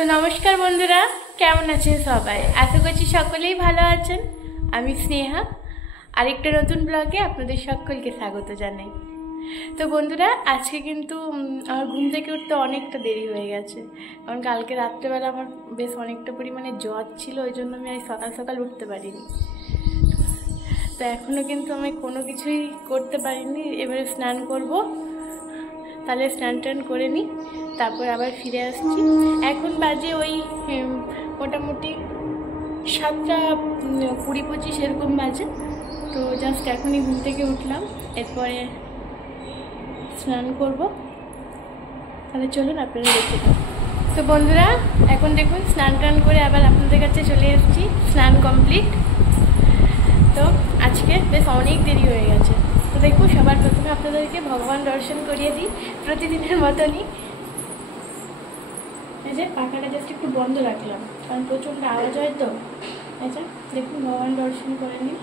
তো নমস্কার বন্ধুরা, কেমন আছেন সবাই? আশা করছি সকলেই ভালো আছেন। আমি স্নেহা, আরেকটা নতুন ব্লগে আপনাদের সকলকে স্বাগত জানাই। তো বন্ধুরা, আজকে কিন্তু আমার ঘুম থেকে উঠতে অনেকটা দেরি হয়ে গেছে, কারণ কালকে রাত্রেবেলা আমার বেশ অনেকটা পরিমাণে জ্বর ছিল, ওই জন্য আমি আজ সকাল সকাল উঠতে পারিনি। তো এখনও কিন্তু আমি কোনো কিছুই করতে পারিনি। এবারে স্নান করব, তাহলে স্নান টান করে নিই, তারপর আবার ফিরে আসছি। এখন বাজে ওই মোটামুটি 7:20-25 এরকম বাজে। তো জাস্ট এখনই ঘুম থেকে উঠলাম, এরপরে স্নান করব। তাহলে চলুন আপনারা দেখতে পান। তো বন্ধুরা, এখন দেখুন স্নান টান করে আবার আপনাদের কাছে চলে এসেছি, স্নান কমপ্লিট। তো আজকে বেশ অনেক দেরি হয়ে গেছে। তো দেখুন, সবার প্রথমে আপনাদেরকে ভগবান দর্শন করিয়ে দিই প্রতিদিনের মতনই। এই যে পাখাটা জাস্ট একটু বন্ধ রাখলাম, কারণ প্রচণ্ড আওয়াজ হয়। তো আচ্ছা দেখুন, ভগবান দর্শন করে নিই।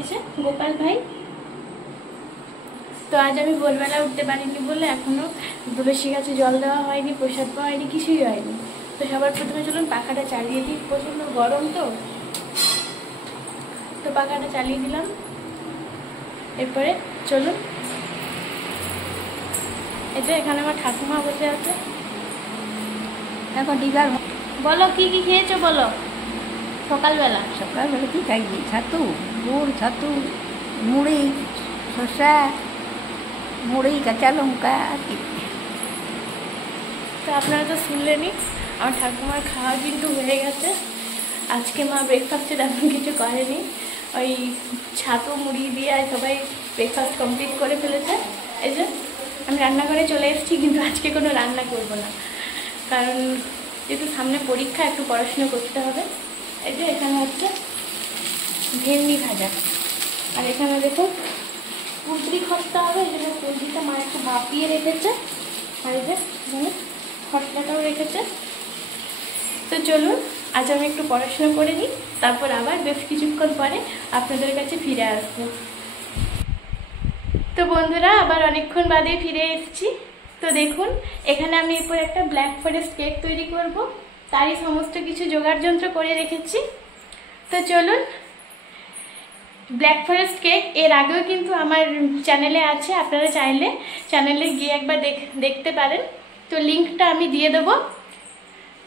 এসে গোপাল ভাই, তো আজ আমি ভোরবেলা উঠতে পারিনি বলে এখনও তুলসী গাছে জল দেওয়া হয়নি, প্রসাদ পাওয়া হয়নি, কিছুই হয়নি। তো সবার প্রথমে চলুন পাখাটা চালিয়ে দিই, প্রচণ্ড গরম। তো পাখাটা চালিয়ে দিলাম, এরপরে চলুন। এই যে এখানে আমার ঠাকুমা বসে আছে। এখন ডিগার বলো কি কি খেয়েছো বলো। সকালবেলা কি খাইছি? ছাতু, গুড়, ছাতু, মুড়ি, শসা, মুড়ি, কাঁচা লঙ্কা আর কি। তো আপনারা তো শুনলেনই, আমার ঠাকুমার খাওয়া কিন্তু হয়ে গেছে। আজকে মা ব্রেকফাস্টে তেমন কিছু করেনি, ওই ছাতু মুড়ি দিয়ে সবাই ব্রেকফাস্ট কমপ্লিট করে ফেলেছে। এই যে আমি রান্নাঘরে চলে এসেছি, কিন্তু আজকে কোনো রান্না করব না, কারণ যেহেতু সামনে পরীক্ষা, একটু পড়াশুনো করতে হবে। এই যে এখানে হচ্ছে ভেন্ডি ভাজা, আর এখানে দেখুন কুলত্রি খসতে হবে, এই জন্য কুলত্রিটা মা একটু ভাপিয়ে রেখেছে, আর এই যে এখানে খসলাটাও রেখেছে। তো চলুন, আজ আমি একটু পড়াশোনা করে নিই, তারপর আবার বেশ কিছুক্ষণ পরে আপনাদের কাছে ফিরে আসবো। তো বন্ধুরা, আবার অনেকক্ষণ বাদে ফিরে এসেছি। তো দেখুন, এখানে আমি এরপর একটা ব্ল্যাক ফরেস্ট কেক তৈরি করব, তারই সমস্ত কিছু জোগাড় যন্ত্র করে রেখেছি। তো চলুন, ব্ল্যাক ফরেস্ট কেক এর আগেও কিন্তু আমার চ্যানেলে আছে, আপনারা চাইলে চ্যানেলে গিয়ে একবার দেখতে পারেন। তো লিঙ্কটা আমি দিয়ে দেবো।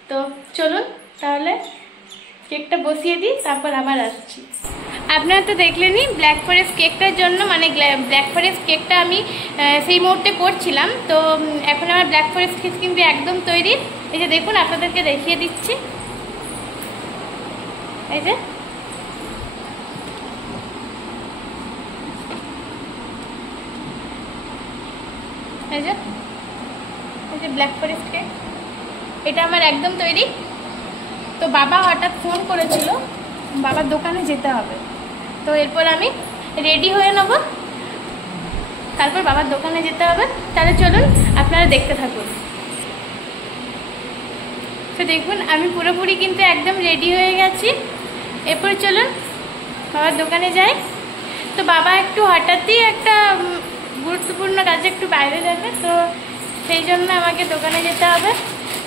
তো চলুন তাহলে কেকটা বসিয়ে দিই, তারপর আবার আসছি। আপনারা তো দেখলেনই ব্ল্যাক ফরেস্ট কেকটার জন্য, মানে ব্ল্যাক ফরেস্ট কেকটা আমি সেই মুহূর্তে করছিলাম। তো এখন আমার ব্ল্যাক ফরেস্ট কেক কিন্তু একদম তৈরি। এই যে দেখুন, আপনাদেরকে দেখিয়ে দিচ্ছি। এই যে এই যে ব্ল্যাক ফরেস্ট কেক, এটা আমার একদম তৈরি। তো বাবা হঠাৎ ফোন করেছিল, বাবার দোকানে যেতে হবে। তো এরপর আমি রেডি হয়ে নেব, তারপর বাবার দোকানে যেতে হবে। তাহলে চলুন আপনারা দেখতে থাকুন। তো দেখুন, আমি পুরোপুরি কিন্তু একদম রেডি হয়ে গেছি। এরপর চলুন বাবার দোকানে যাই। তো বাবা একটু হঠাৎই একটা গুরুত্বপূর্ণ কাজে একটু বাইরে যাবে, তো সেই জন্য আমাকে দোকানে যেতে হবে।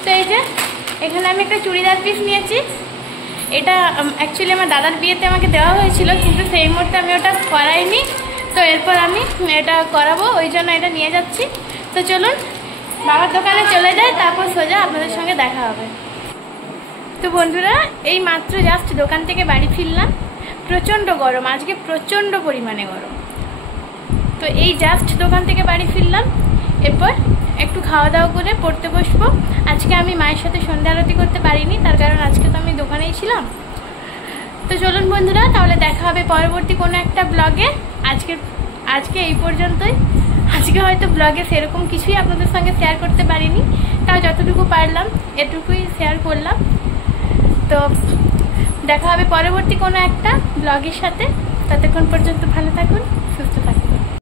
তো এই যে এখানে আমি একটা চুড়িদার পিস নিয়েছি। এটা অ্যাকচুয়ালি আমার দাদার বিয়েতে আমাকে দেওয়া হয়েছিল, কিন্তু সেই মুহূর্তে আমি ওটা করাইনি। তো এরপর আমি এটা করাবো, ওই জন্য এটা নিয়ে যাচ্ছি। তো চলুন বাবার দোকানে চলে যাই, তারপর সোজা আপনাদের সঙ্গে দেখা হবে। তো বন্ধুরা, এই মাত্র জাস্ট দোকান থেকে বাড়ি ফিরলাম। প্রচণ্ড গরম, আজকে প্রচণ্ড পরিমাণে গরম। তো এই জাস্ট দোকান থেকে বাড়ি ফিরলাম, এরপর একটু খাওয়া দাওয়া করে পড়তে বসবো। আজকে আমি মায়ের সাথে সন্ধ্যা আরতি করতে পারিনি, তার কারণ আজকে তো আমি দোকানেই ছিলাম। তো চলুন বন্ধুরা, তাহলে দেখা হবে পরবর্তী কোনো একটা ব্লগে। আজকে এই পর্যন্তই। আজকে হয়তো ব্লগে সেরকম কিছুই আপনাদের সঙ্গে শেয়ার করতে পারিনি, তাও যতটুকু পারলাম এটুকুই শেয়ার করলাম। তো দেখা হবে পরবর্তী কোনো একটা ব্লগের সাথে। ততক্ষণ পর্যন্ত ভালো থাকুন, সুস্থ থাকুন।